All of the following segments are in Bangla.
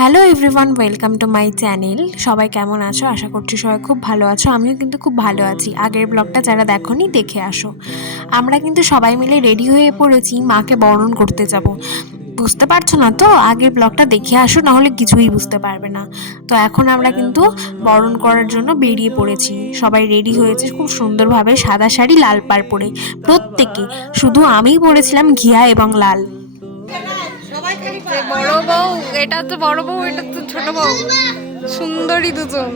Hello everyone welcome to my channel সবাই কেমন আছো? আশা করছি সবাই খুব ভালো আছো। আমিও কিন্তু খুব ভালো আছি। আগের ব্লগটা যারা দেখোনি, দেখে আসো। আমরা কিন্তু সবাই মিলে রেডি হয়ে পড়েছি মাকে বরণ করতে যাব। বুঝতে পারছ না তো? আগের ব্লগটা দেখে আসো, নাহলে কিছুই বুঝতে পারবে না। তো এখন আমরা কিন্তু বরণ করার জন্য বেরিয়ে পড়েছি। সবাই রেডি হয়েছে খুব সুন্দরভাবে সাদা শাড়ি, লাল পাড় পরে প্রত্যেকে। শুধু আমিই পরেছিলাম ঘিয়া এবং লাল। যে বড় বউ এটা তো বড় বউ এটা তো ছোট বউ। সুন্দরী দুজন।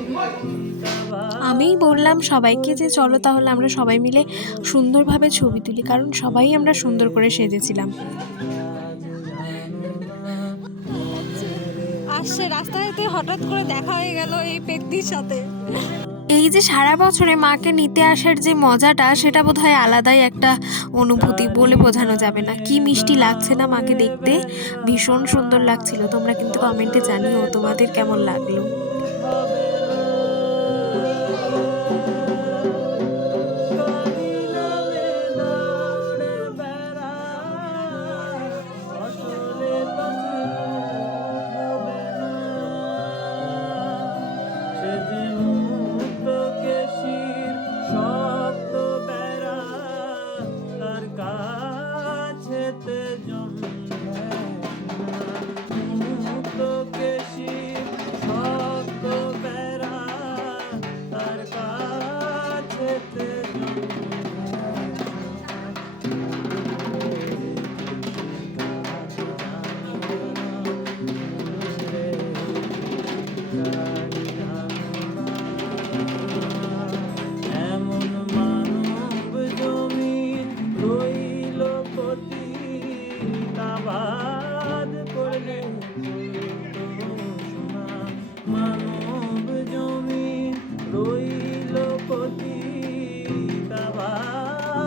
আমিই বললাম সবাইকে যে চলো তাহলে আমরা সবাই মিলে সুন্দরভাবে ছবি তুলি কারণ সবাই আমরা সুন্দর করে সেজেছিলাম। আসছে রাস্তাতে হঠাৎ করে দেখা হয়ে গেল এই পেত্তির সাথে। এই যে সারা বছরে মাকে নিতে আসার যে মজাটা, সেটা বোধ হয় আলাদাই একটা অনুভূতি বলে বোঝানো যাবে না। কি মিষ্টি লাগছে না মাকে দেখতে? ভীষণ সুন্দর লাগছিল। তোমরা কিন্তু কমেন্টে জানিও তোমাদের কেমন লাগল।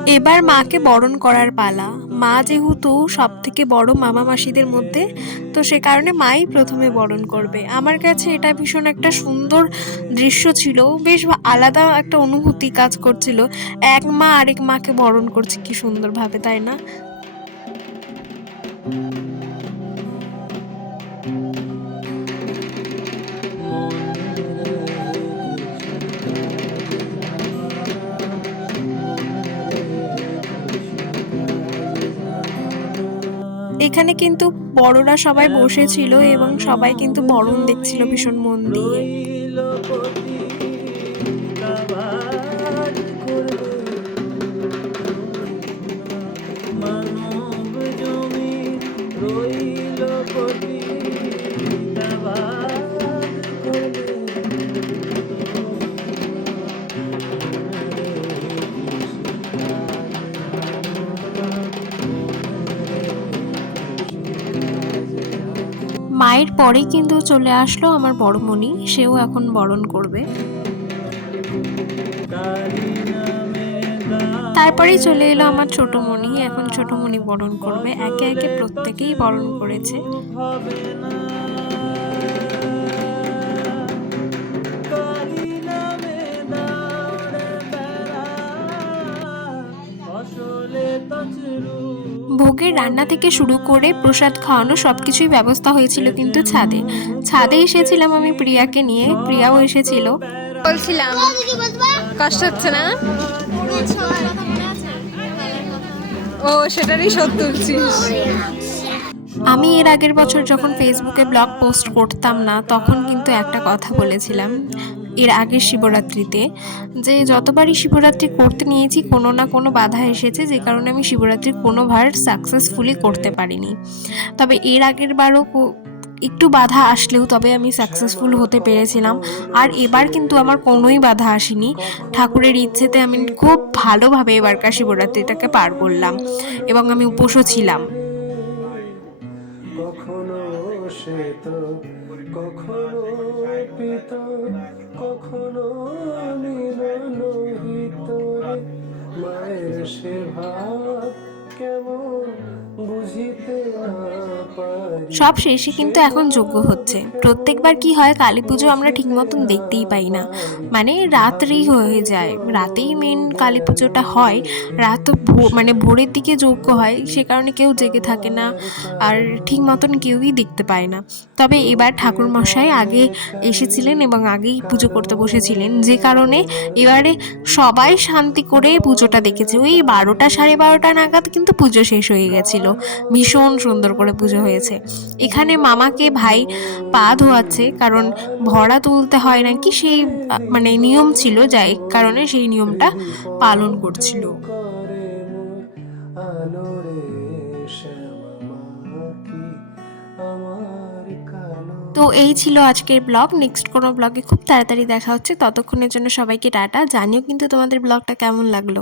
এবার মাকে বরণ করার পালা। মা যেহেতু সব থেকে বড় মামা মাসিদের মধ্যে, তো সে কারণে মাই প্রথমে বরণ করবে। আমার কাছে এটা ভীষণ একটা সুন্দর দৃশ্য ছিল। বেশ আলাদা একটা অনুভূতি কাজ করছিল। এক মা আরেক মাকে বরণ করছে কি সুন্দরভাবে, তাই না? এখানে কিন্তু বড়রা সবাই বসেছিল এবং সবাই কিন্তু বরণ দেখছিল ভীষণ মন দিয়ে। মায়ের পরেই কিন্তু চলে আসলো আমার বড়মণি সেও এখন বরণ করবে। তারপরেই চলে এলো আমার ছোট মণি, এখন ছোট মণি বরণ করবে, একে একে প্রত্যেকেই বরণ করেছে। হবে ভোগের রান্না থেকে শুরু করে প্রসাদ খাওয়ানো সব কিছুই ব্যবস্থা হয়েছিল কিন্তু ছাদে। ছাদে এসেছিলাম আমি প্রিয়াকে নিয়ে। প্রিয়াও এসেছিল। বলছিলাম। কষ্ট হচ্ছে না? ও সেটারই শোধ তুলছিস। আমি এর আগের বছর যখন ফেসবুকে ব্লগ পোস্ট করতাম না তখন কিন্তু একটা কথা বলেছিলাম। এর আগের শিবরাত্রিতে, যে যতবারই শিবরাত্রি করতে নিয়েছি, কোনো না কোনো বাধা এসেছে, যে কারণে আমি শিবরাত্রি কোনোবার সাকসেসফুলি করতে পারিনি। তবে এর আগের বারও একটু বাধা আসলেও তবে আমি সাকসেসফুল হতে পেরেছিলাম। আর এবার কিন্তু আমার কোনোই বাধা আসেনি। ঠাকুরের ইচ্ছেতে আমি খুব ভালোভাবে এবারকার শিবরাত্রিটাকে পার করলাম এবং আমি উপোসও ছিলাম। কখনো শ্বেত কখনো পিত কখনো লোহিত রে। মায়ের সে ভাব কেমন সব শেষে কিন্তু এখন যোগ্য হচ্ছে। প্রত্যেকবার কি হয়, কালী পুজো আমরা ঠিক মতন দেখতেই পাই না। মানে রাত্রি হয়ে যায়। রাতেই মেন কালী পুজোটা হয়। রাত মানে ভোরের দিকে যোগ্য হয়। সে কারণে কেউ জেগে থাকে না আর ঠিক মতন কেউই দেখতে পায় না। তবে এবার ঠাকুর মশাই আগে এসেছিলেন এবং আগেই পুজো করতে বসেছিলেন। যে কারণে এবারে সবাই শান্তি করে পুজোটা দেখেছে। ওই বারোটা সাড়ে বারোটা নাগাদ কিন্তু পুজো শেষ হয়ে গেছিল। ভীষণ সুন্দর করে পুজো হয়েছে। এখানে মামাকে ভাই পা ধোয়াচ্ছে, কারণ ভরা তুলতে হয় নাকি সেই মানে নিয়ম ছিল, যাই কারণে সেই নিয়মটা পালন করছিল। তো এই ছিল আজকের ব্লগ। নেক্সট কোনো ব্লগে খুব তাড়াতাড়ি দেখা হচ্ছে। ততক্ষণের জন্য সবাইকে টাটা। জানিও কিন্তু তোমাদের ব্লগটা কেমন লাগল।